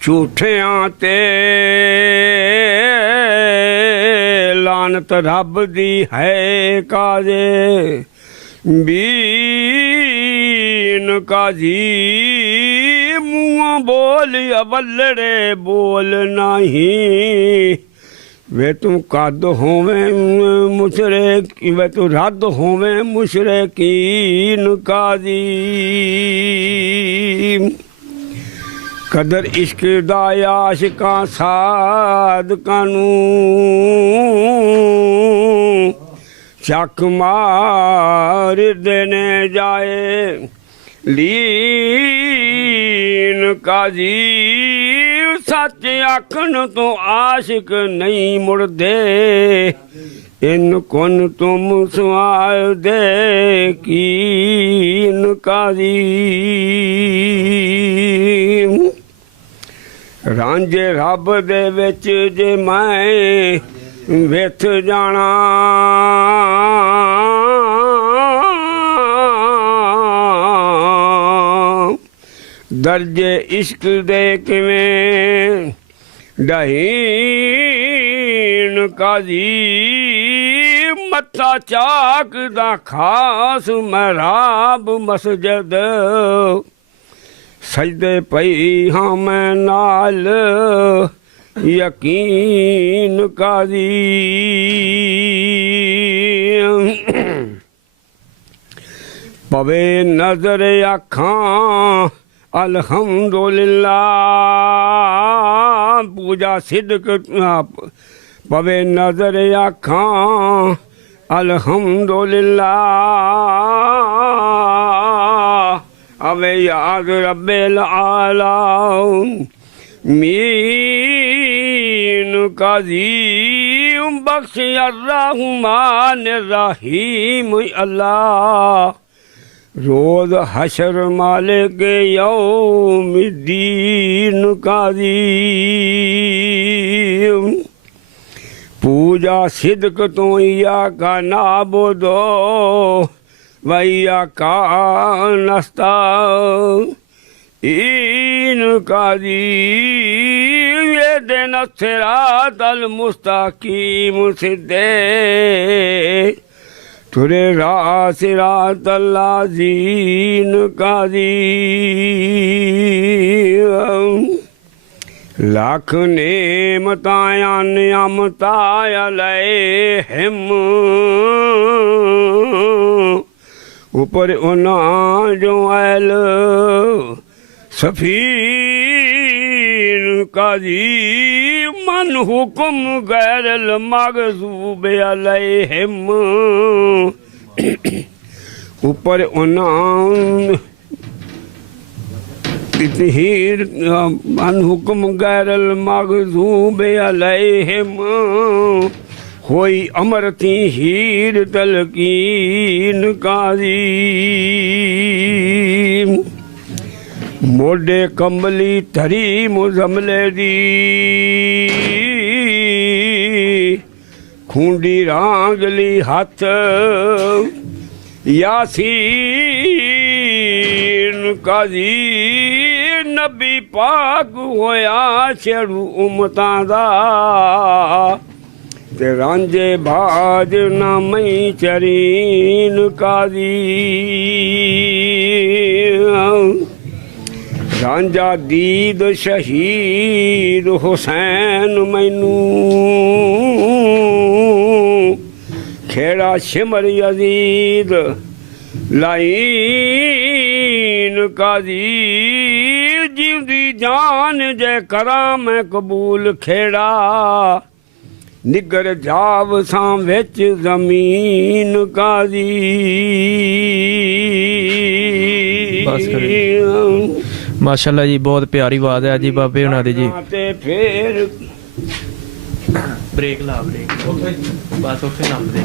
ਝੂਠਿਆਂ ਤੇ ਲਾਨਤ ਰੱਬ ਦੀ ਹੈ ਕਾਜ਼ੇ ਬੀਨ ਕਾਜ਼ੀ ਮੂੰਹ ਬੋਲ ਅਵਲੜੇ ਬੋਲ ਨਹੀਂ ਵੇ ਤੂੰ ਕੱਦ ਹੋਵੇਂ ਮੁਸ਼ਰਿਕ ਵੇ ਤੂੰ ਰੱਦ ਹੋਵੇਂ ਮੁਸ਼ਰਿਕੀਨ ਕਾਜ਼ੀ ਕਦਰ ਇਸ਼ਕ ਦਾ ਆਸ਼ਿਕਾਂ ਸਾਦਕਾਂ ਨੂੰ ਚੱਕ ਮਾਰ ਦੇਣੇ ਜਾਏ ਲੀਨ ਕਾਜ਼ੀ ਸੱਚ ਆਖਣ ਤੋਂ ਆਸ਼ਿਕ ਨਹੀਂ ਮੁੜਦੇ ਇਨ ਕੁਨ ਤੁਮ ਸਵਾਲ ਦੇ ਕੀਨ ਕਾਜ਼ੀ ਰਾਂਝੇ ਰੱਬ ਦੇ ਵਿੱਚ ਜੇ ਮੈਂ ਵਿਥ ਜਾਣਾ ਦਰਜੇ ਇਸ਼ਕ ਦੇ ਕਿਵੇਂ ਡਹੀਨ ਕਾਜ਼ੀ ਮੱਥਾ ਚਾਕ ਦਾ ਖਾਸ ਮਹਿਰਾਬ ਮਸਜਦ ਸਜਦੇ ਪਈ ਹਾਂ ਮੈਂ ਨਾਲ ਯਕੀਨ ਕਾਜ਼ੀ ਪਵੇ ਨਜ਼ਰ ਅੱਖਾਂ ਅਲਹਮਦੁਲਿल्लाह ਪੂਜਾ ਸਿਦਕ ਪਵੇ ਨਜ਼ਰ ਅੱਖਾਂ ਅਲਹਮਦੁਲਿल्लाह ਅਵੇ ਯਾਦ ਰੱਬਿਲ ਆਲਮ ਮੀਨ ਕਾਜ਼ੀ ਬਖਸ਼ अर्रहमान रहीम अल्लाह रोज हशर मालिक यौमिद्दीन काज़ी पूजा सिदक तो या का नाबुदो वैया का नस्ताईन काज़ी इहदिना सिरातल मुस्तकीम सिद्धे तुरे सिरातल लाज़ीन काज़ी लाख नेमतां नियामता अलैहिम ऊपर उन्हां जो अल सफ़ीन काज़ी मन हुकुम गैरल मग़ज़ूब अलैहिम ऊपर उन्हां हीर मन हुकुम गैरल मग़ज़ूब अलैहिम होई अमर थी हीर तलकीन काज़ी मोडे कंबली धरी मुज़मले दी खूंडी रांगली हथ यासीन काज़ी नबी पाक होया छेड़ू उमतां दा ते रांझे बाज ना मई चरीन काज़ी रांझा दीद शहीद हुसैन मैनू Kheda shimmer Yazid line Qazi जिंदी जान जे करा मैं कबूल खेड़ा निगर जाव सां विच ज़मीन काज़ी माशाअल्लाह जी बहुत प्यारी आवाज़ है जी बाबे हुणां दी जी ते फिर ब्रेक ला ब्रेक बस उत्थे नप दे